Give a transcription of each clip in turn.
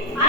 I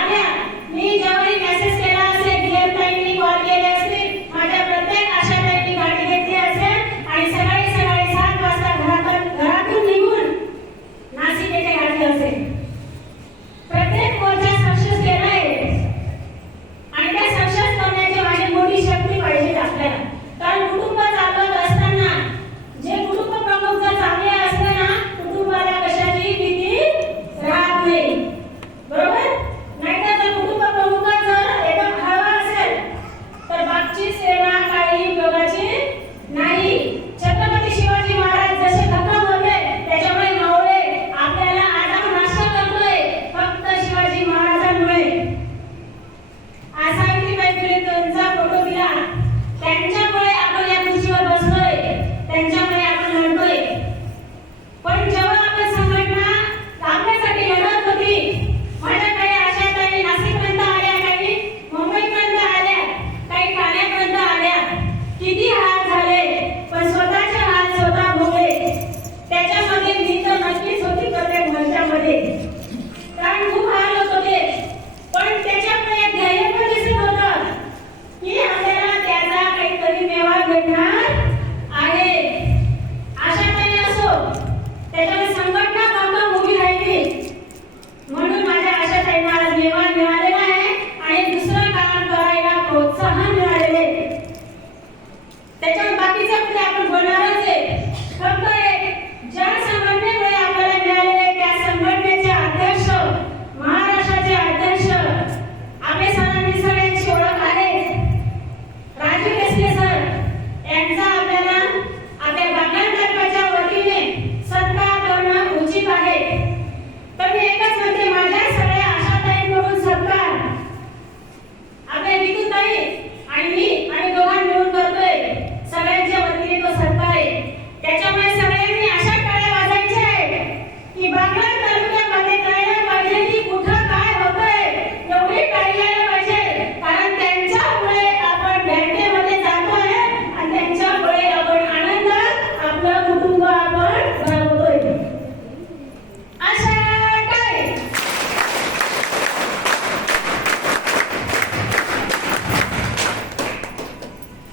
ಪ್ರೋತ್ಸಾಹ